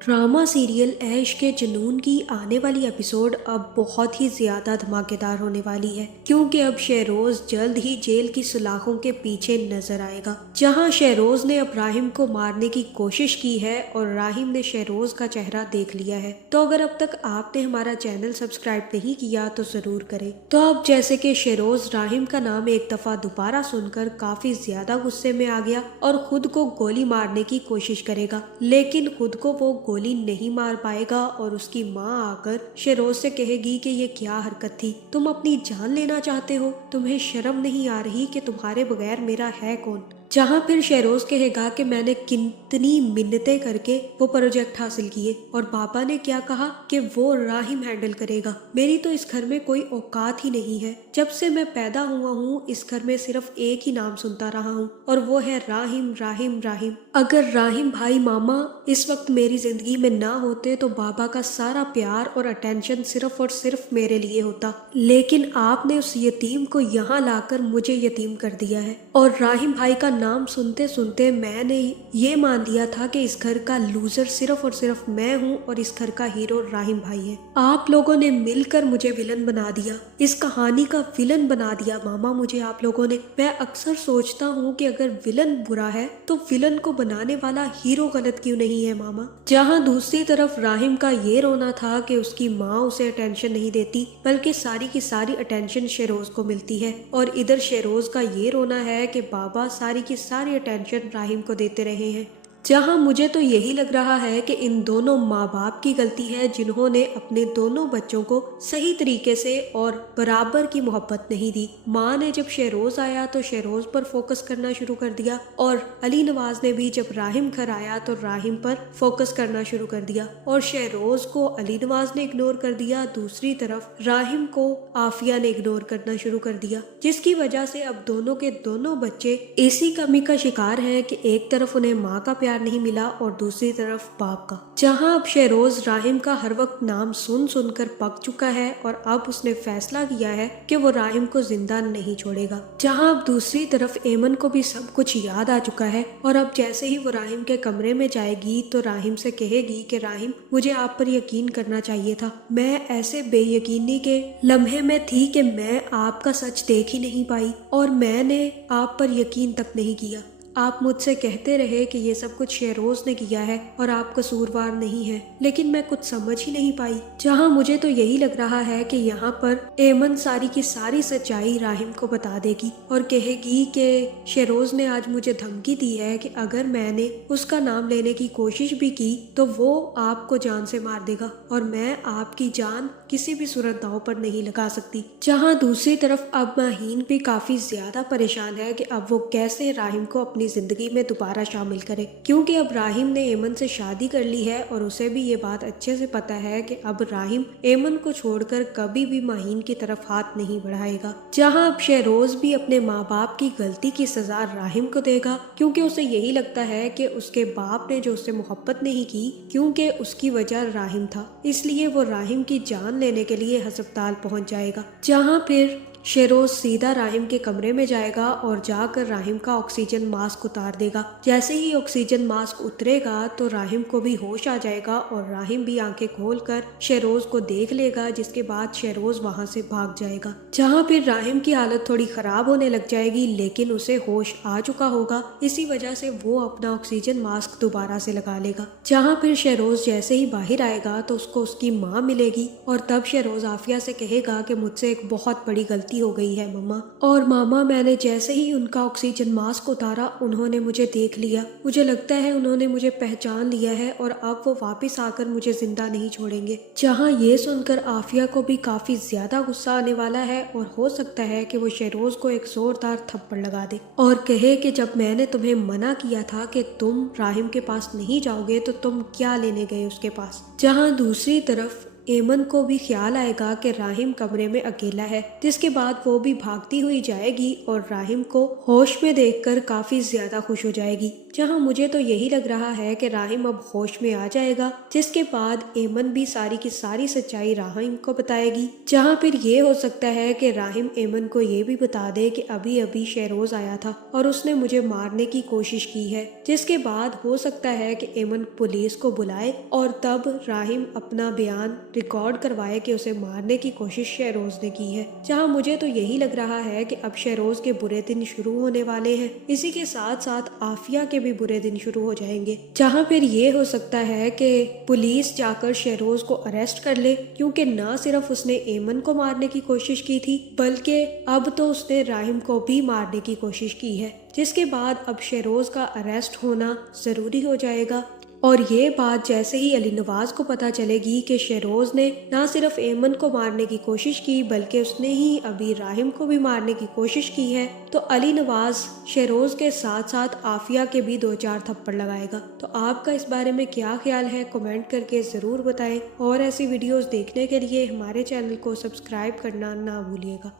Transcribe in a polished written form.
Drama serial ऐश के जुनून की आने वाली एपिसोड अब बहुत ही ज्यादा धमाकेदार होने वाली है, क्योंकि अब शहरोज जल्द ही जेल की सलाखों के पीछे नजर आएगा, जहां शहरोज ने अब राहिम को मारने की कोशिश की है और राहिम ने शहरोज का चेहरा देख लिया है। तो अगर अब तक आपने हमारा चैनल सब्सक्राइब नहीं किया तो जरूर करें। तो अब जैसे कि शहरोज राहिम का नाम एक दफा दोबारा सुनकर काफी ज्यादा गुस्से में आ गया और खुद को गोली मारने की कोशिश करेगा, लेकिन खुद को वो गोली नहीं मार पाएगा और उसकी माँ आकर शहरोज से कहेगी कि ये क्या हरकत थी, तुम अपनी जान लेना चाहते हो, तुम्हें शर्म नहीं आ रही कि तुम्हारे बगैर मेरा है कौन। जहाँ फिर शहरोज कहेगा कि मैंने कितनी मिन्नतें करके वो प्रोजेक्ट हासिल किए और पापा ने क्या कहा कि वो राहिम हैंडल करेगा, मेरी तो इस घर में कोई औकात ही नहीं है। जब से मैं पैदा हुआ हूँ इस घर में सिर्फ एक ही नाम सुनता रहा हूँ और वो है राहिम राहिम राहिम। अगर राहिम भाई मामा इस वक्त मेरी जिंदगी में ना होते तो बाबा का सारा प्यार और अटेंशन सिर्फ और सिर्फ मेरे लिए होता, लेकिन आपने उस यतीम को यहाँ लाकर मुझे यतीम कर दिया है। और राहिम भाई का नाम सुनते सुनते मैंने ये मान लिया था कि इस घर का लूजर सिर्फ और सिर्फ मैं हूँ और इस घर का हीरो राहिम भाई है। आप लोगों ने मिलकर मुझे विलन बना दिया, इस कहानी का विलन बना दिया मामा मुझे आप लोगों ने। मैं अक्सर सोचता हूँ कि अगर विलन बुरा है तो विलन को बनाने वाला हीरो गलत क्यों नहीं है मामा। जहाँ दूसरी तरफ राहिम का ये रोना था कि उसकी माँ उसे अटेंशन नहीं देती, बल्कि सारी की सारी अटेंशन शहरोज को मिलती है, और इधर शहरोज का ये रोना है कि बाबा सारी की सारी अटेंशन राहिम को देते रहे हैं। जहां मुझे तो यही लग रहा है कि इन दोनों माँ बाप की गलती है जिन्होंने अपने दोनों बच्चों को सही तरीके से और बराबर की मोहब्बत नहीं दी। माँ ने जब शहरोज आया तो शहरोज पर फोकस करना शुरू कर दिया, और अली नवाज ने भी जब राहिम घर आया तो राहिम पर फोकस करना शुरू कर दिया, और शहरोज को अली नवाज ने इग्नोर कर दिया, दूसरी तरफ राहिम को आफिया ने इग्नोर करना शुरू कर दिया, जिसकी वजह से अब दोनों के दोनों बच्चे इसी कमी का शिकार हैं कि एक तरफ उन्हें माँ का प्यार नहीं मिला और दूसरी तरफ बाप का। जहां अब शहरोज राहिम का हर वक्त नाम सुन सुनकर पक चुका है और अब उसने फैसला किया है कि वो राहिम को जिंदा नहीं छोड़ेगा। जहां अब दूसरी तरफ एमन को भी सब कुछ याद आ चुका है और अब जैसे ही वो राहिम के कमरे में जाएगी तो राहिम से कहेगी कि राहिम मुझे आप पर यकीन करना चाहिए था, मैं ऐसे बेयकीनी के लम्हे में थी कि मैं आपका सच देख ही नहीं पाई और मैंने आप पर यकीन तक नहीं किया। आप मुझसे कहते रहे कि ये सब कुछ शहरोज ने किया है और आप कसूरवार नहीं है, लेकिन मैं कुछ समझ ही नहीं पाई। जहां मुझे तो यही लग रहा है कि यहाँ पर एमन सारी की सारी सच्चाई राहिम को बता देगी और कहेगी कि शहरोज ने आज मुझे धमकी दी है कि अगर मैंने उसका नाम लेने की कोशिश भी की तो वो आपको जान से मार देगा और मैं आपकी जान किसी भी सूरत दांव पर नहीं लगा सकती। जहाँ दूसरी तरफ अब माहीन भी काफी ज्यादा परेशान है कि अब वो कैसे राहिम को अपनी जिंदगी में दोबारा शामिल करे, क्योंकि अब राहिम ने एमन से शादी कर ली है और उसे भी ये बात अच्छे से पता है कि अब राहिम एमन को छोड़कर कभी भी माहीन की तरफ हाथ नहीं बढ़ाएगा। जहां अब शहरोज भी अपने माँ बाप की गलती की सजा राहिम को देगा, क्योंकि उसे यही लगता है कि उसके बाप ने जो उससे मोहब्बत नहीं की क्योंकि उसकी वजह राहिम था, इसलिए वो राहिम की जान लेने के लिए अस्पताल पहुंच जाएगा। जहां फिर शहरोज सीधा राहिम के कमरे में जाएगा और जाकर राहिम का ऑक्सीजन मास्क उतार देगा। जैसे ही ऑक्सीजन मास्क उतरेगा तो राहिम को भी होश आ जाएगा और राहिम भी आंखें खोलकर शहरोज को देख लेगा, जिसके बाद शहरोज वहां से भाग जाएगा। जहां फिर राहिम की हालत थोड़ी खराब होने लग जाएगी, लेकिन उसे होश आ चुका होगा, इसी वजह से वो अपना ऑक्सीजन मास्क दोबारा से लगा लेगा। जहां फिर शहरोज जैसे ही बाहर आएगा तो उसको उसकी माँ मिलेगी और तब शहरोज आफिया से कहेगा कि मुझसे एक बहुत बड़ी गलती हो गई है मम्मा, और मामा मैंने जैसे ही उनका ऑक्सीजन मास्क उतारा उन्होंने मुझे देख लिया, मुझे लगता है उन्होंने मुझे पहचान लिया है और अब वो वापस आकर मुझे जिंदा नहीं छोड़ेंगे। जहां ये सुनकर आफिया को भी काफी ज्यादा गुस्सा आने वाला है और हो सकता है कि वो शहरोज को एक जोरदार थप्पड़ लगा दे और कहे कि जब मैंने तुम्हें मना किया था कि तुम राहिम के पास नहीं जाओगे तो तुम क्या लेने गए उसके पास। जहां दूसरी तरफ एमन को भी ख्याल आएगा कि राहिम कमरे में अकेला है, जिसके बाद वो भी भागती हुई जाएगी और राहिम को होश में देखकर काफी ज्यादा खुश हो जाएगी। जहां मुझे तो यही लग रहा है कि राहिम अब होश में आ जाएगा, जिसके बाद एमन भी सारी की सारी सच्चाई राहिम को बताएगी। जहां फिर ये हो सकता है कि राहिम एमन को ये भी बता दे कि अभी अभी शहरोज आया था और उसने मुझे मारने की कोशिश की है, जिसके बाद हो सकता है कि एमन पुलिस को बुलाए और तब राहिम अपना बयान रिकॉर्ड करवाए कि उसे मारने की कोशिश शहरोज ने की है। जहां मुझे तो यही लग रहा है कि अब शहरोज के बुरे दिन शुरू होने वाले हैं, इसी के साथ साथ आफिया के भी बुरे दिन शुरू हो जाएंगे। जहां फिर ये हो सकता है कि पुलिस जाकर शहरोज को अरेस्ट कर ले, क्योंकि ना सिर्फ उसने एमन को मारने की कोशिश की थी बल्कि अब तो उसने राहिम को भी मारने की कोशिश की है, जिसके बाद अब शहरोज का अरेस्ट होना जरूरी हो जाएगा। और ये बात जैसे ही अली नवाज को पता चलेगी कि शहरोज ने ना सिर्फ एमन को मारने की कोशिश की बल्कि उसने ही अभी राहिम को भी मारने की कोशिश की है, तो अली नवाज शहरोज के साथ साथ आफिया के भी 2-4 थप्पड़ लगाएगा। तो आपका इस बारे में क्या ख्याल है, कमेंट करके ज़रूर बताएं और ऐसी वीडियोस देखने के लिए हमारे चैनल को सब्सक्राइब करना ना भूलिएगा।